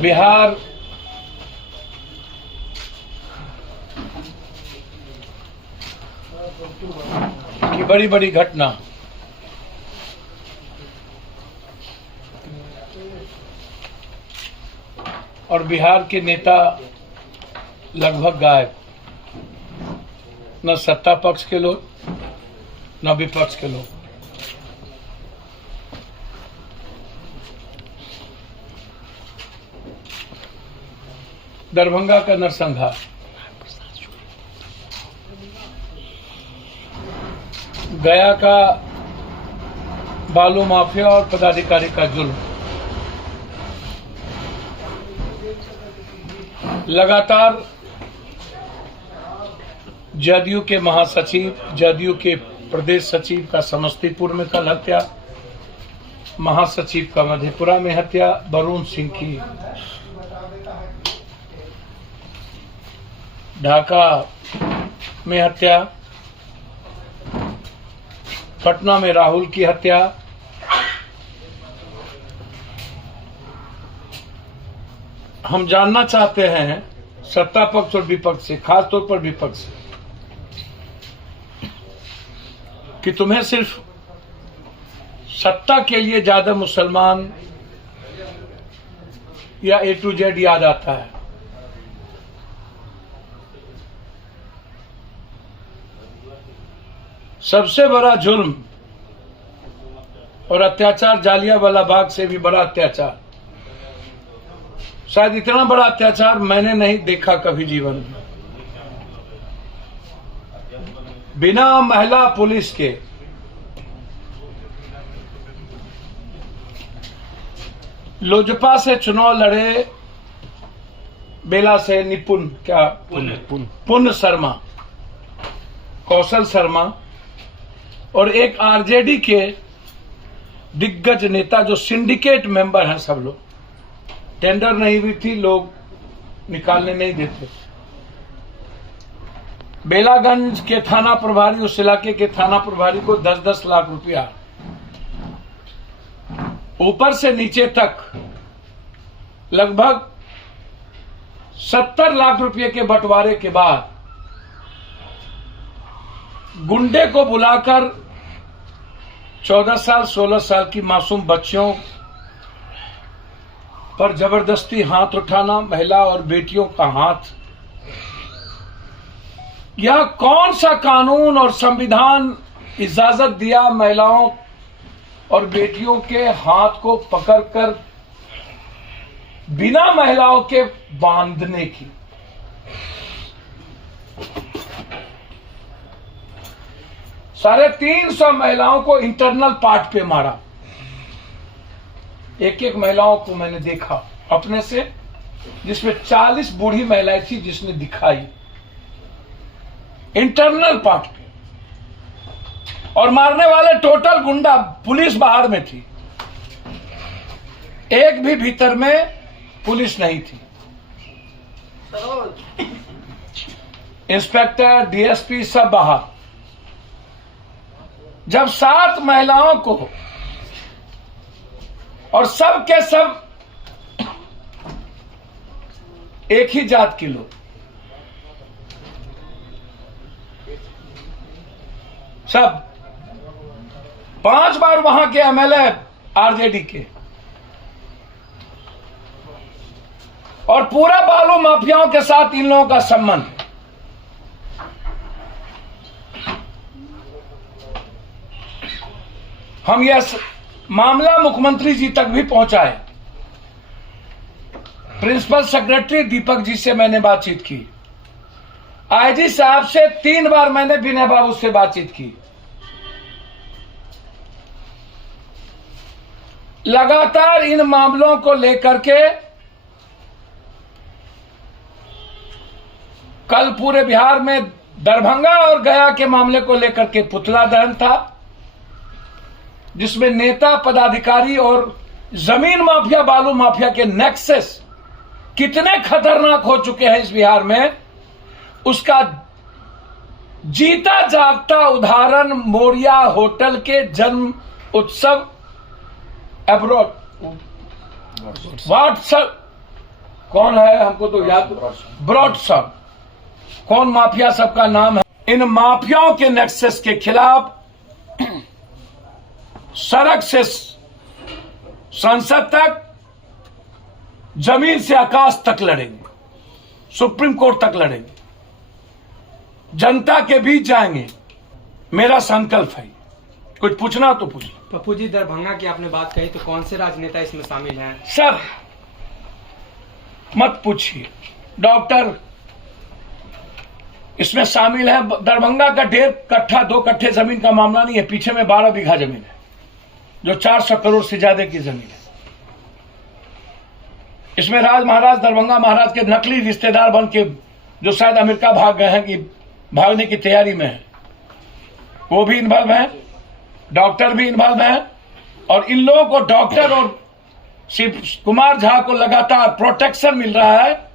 बिहार की बड़ी बड़ी घटना और बिहार के नेता लगभग गायब, न सत्ता पक्ष के लोग न विपक्ष के लोग। दरभंगा का नरसंहार, गया का बालू माफिया और पदाधिकारी का जुल्म, लगातार जदयू के महासचिव, जदयू के प्रदेश सचिव का समस्तीपुर में कल हत्या, महासचिव का मधेपुरा में हत्या, वरुण सिंह की ढाका में हत्या, पटना में राहुल की हत्या, हम जानना चाहते हैं सत्ता पक्ष और विपक्ष से, खासतौर पर विपक्ष से, कि तुम्हें सिर्फ सत्ता के लिए ज्यादा मुसलमान या A to Z याद आता है। सबसे बड़ा जुल्म और अत्याचार जालियांवाला बाग से भी बड़ा अत्याचार, शायद इतना बड़ा अत्याचार मैंने नहीं देखा कभी जीवन में। बिना महिला पुलिस के लोजपा से चुनाव लड़े बेला से निपुण पुण्य शर्मा, कौशल शर्मा और एक आरजेडी के दिग्गज नेता जो सिंडिकेट मेंबर हैं, सब लोग, टेंडर नहीं हुई थी, लोग निकालने नहीं देते। बेलागंज के थाना प्रभारी, उस इलाके के थाना प्रभारी को 10-10 लाख रुपया ऊपर से नीचे तक लगभग 70 लाख रुपए के बंटवारे के बाद गुंडे को बुलाकर 14 साल 16 साल की मासूम बच्चियों पर जबरदस्ती हाथ उठाना, महिला और बेटियों का हाथ, यह कौन सा कानून और संविधान इजाजत दिया महिलाओं और बेटियों के हाथ को पकड़कर बिना महिलाओं के बांधने की? 350 महिलाओं को इंटरनल पार्ट पे मारा। एक एक महिलाओं को मैंने देखा अपने से, जिसमें 40 बूढ़ी महिलाएं थी जिसने दिखाई इंटरनल पार्ट पे, और मारने वाले टोटल गुंडा पुलिस बाहर में थी, एक भी भीतर में पुलिस नहीं थी। इंस्पेक्टर, डीएसपी सब बाहर। जब 7 महिलाओं को, और सब के सब एक ही जात के लोग, सब 5 बार वहां के एमएलए आरजेडी के, और पूरा बालू माफियाओं के साथ इन लोगों का संबंध। हम यह मामला मुख्यमंत्री जी तक भी पहुंचाए। प्रिंसिपल सेक्रेटरी दीपक जी से मैंने बातचीत की, आईजी साहब से 3 बार मैंने विनय बाबू से बातचीत की। लगातार इन मामलों को लेकर के कल पूरे बिहार में दरभंगा और गया के मामले को लेकर के पुतला दहन था, जिसमें नेता, पदाधिकारी और जमीन माफिया, बालू माफिया के नेक्सस कितने खतरनाक हो चुके हैं इस बिहार में, उसका जीता जागता उदाहरण मोरिया होटल के जन्म उत्सव अब्रॉड व्हाट्सएप कौन है हमको तो याद, ब्रॉडसम कौन माफिया सबका नाम है। इन माफियाओं के नेक्सस के खिलाफ सड़क से संसद तक, जमीन से आकाश तक लड़ेंगे, सुप्रीम कोर्ट तक लड़ेंगे, जनता के बीच जाएंगे, मेरा संकल्प है। कुछ पूछना तो पूछिए। पप्पू जी, दरभंगा की आपने बात कही, तो कौन से राजनेता इसमें शामिल हैं? सब मत पूछिए, डॉक्टर इसमें शामिल है। दरभंगा का 1.5 कट्ठा 2 कट्ठे जमीन का मामला नहीं है, पीछे में 12 बीघा जमीन है जो 400 करोड़ से ज्यादा की जमीन है। इसमें राज महाराज, दरभंगा महाराज के नकली रिश्तेदार बन के जो शायद अमेरिका भाग गए हैं कि भागने की तैयारी में है, वो भी इन्वॉल्व है, डॉक्टर भी इन्वॉल्व है। और इन लोगों को, डॉक्टर और शिव कुमार झा को लगातार प्रोटेक्शन मिल रहा है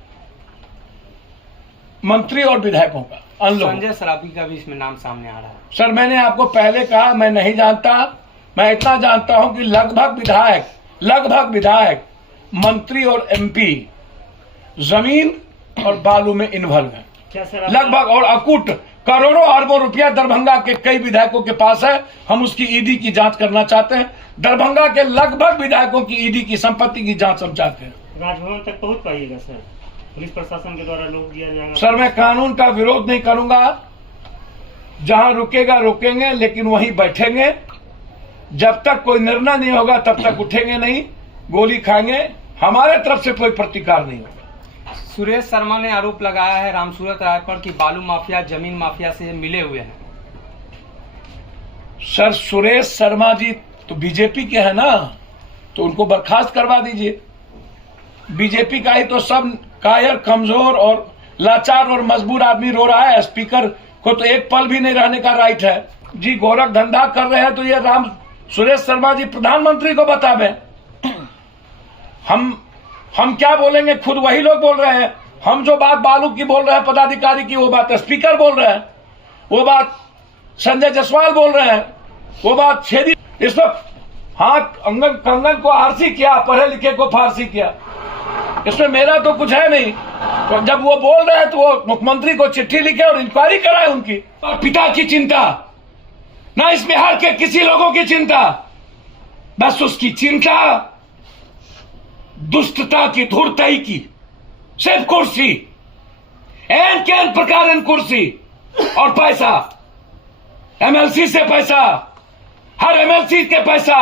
मंत्री और विधायकों का। संजय सराबी का भी इसमें नाम सामने आ रहा है। सर, मैंने आपको पहले कहा, मैं नहीं जानता, मैं इतना जानता हूं कि लगभग विधायक, मंत्री और एमपी जमीन और बालू में इन्वॉल्व है लगभग, और अकूट करोड़ों अरबों रुपया दरभंगा के कई विधायकों के पास है। हम उसकी ईडी की जांच करना चाहते हैं। दरभंगा के लगभग विधायकों की ईडी की संपत्ति की जांच हम चाहते हैं। राजभवन तक पहुंच पाइएगा सर? पुलिस प्रशासन के द्वारा लोग दिया जाएगा? सर, मैं कानून का विरोध नहीं करूंगा, जहां रुकेगा रोकेंगे, लेकिन वहीं बैठेंगे। जब तक कोई निर्णय नहीं होगा तब तक उठेंगे नहीं, गोली खाएंगे। हमारे तरफ से कोई प्रतिकार नहीं होगा। सुरेश शर्मा ने आरोप लगाया है रामसूरत राय पर कि बालू माफिया जमीन माफिया से मिले हुए हैं। सर, सुरेश शर्मा जी तो बीजेपी के हैं ना, तो उनको बर्खास्त करवा दीजिए। बीजेपी का ही तो सब कायर, कमजोर और लाचार और मजबूर आदमी रो रहा है। स्पीकर को तो एक पल भी नहीं रहने का राइट है जी। गोरख धंधा कर रहे हैं तो ये सुरेश शर्मा जी प्रधानमंत्री को बतावे। हम क्या बोलेंगे, खुद वही लोग बोल रहे हैं। हम जो बात बालू की बोल रहे हैं पदाधिकारी की, वो बात स्पीकर बोल रहे हैं, वो बात संजय जायसवाल बोल रहे हैं, वो बात छेदी। इस वक्त हाथ कंगन को आरसी किया, पढ़े लिखे को फारसी किया। इसमें मेरा तो कुछ है नहीं। तो जब वो बोल रहे हैं तो वो मुख्यमंत्री को चिट्ठी लिखे और इंक्वायरी कराए उनकी। और पिता की चिंता ना, इस बिहार के किसी लोगों की चिंता, बस उसकी चिंता दुष्टता की, धूर्तई की, सिर्फ कुर्सी, एन के प्रकार कुर्सी और पैसा, एमएलसी से पैसा, हर एमएलसी के पैसा।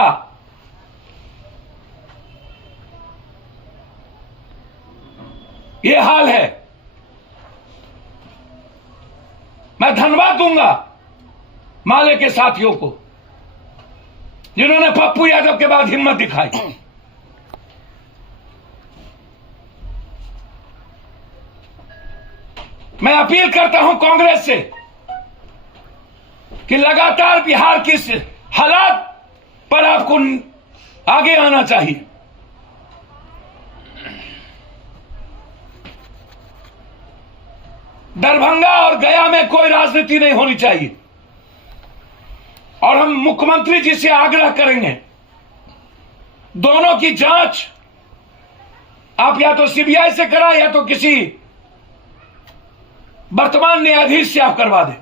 ये हाल है। मैं धन्यवाद दूंगा माले के साथियों को जिन्होंने पप्पू यादव के बाद हिम्मत दिखाई। मैं अपील करता हूं कांग्रेस से कि लगातार बिहार की हालात पर आपको आगे आना चाहिए। दरभंगा और गया में कोई राजनीति नहीं होनी चाहिए। और हम मुख्यमंत्री जी से आग्रह करेंगे, दोनों की जांच आप या तो सीबीआई से कराएं या तो किसी वर्तमान न्यायाधीश से आप करवा दें।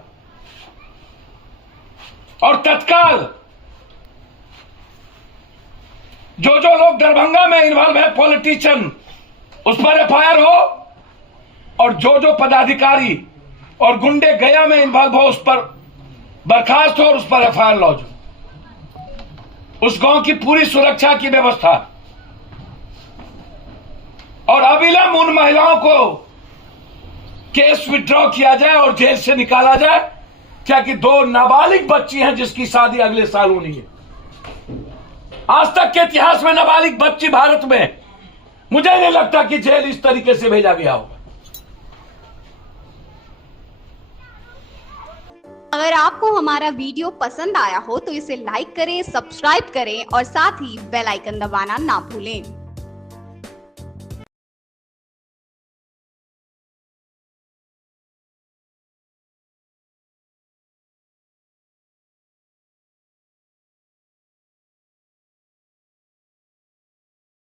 और तत्काल जो लोग दरभंगा में इन्वॉल्व है पॉलिटिशियन, उस पर एफआईआर हो, और जो पदाधिकारी और गुंडे गया में इन्वॉल्व हो उस पर बर्खास्त हो और उस पर एफआईआर लॉन्च हो। उस गांव की पूरी सुरक्षा की व्यवस्था और अविलंब उन महिलाओं को केस विड्रॉ किया जाए और जेल से निकाला जाए। क्या कि 2 नाबालिग बच्ची हैं जिसकी शादी अगले साल होनी है। आज तक के इतिहास में नाबालिग बच्ची भारत में, मुझे नहीं लगता कि जेल इस तरीके से भेजा गया होगा। अगर आपको हमारा वीडियो पसंद आया हो तो इसे लाइक करें, सब्सक्राइब करें और साथ ही बेल आइकन दबाना ना भूलें।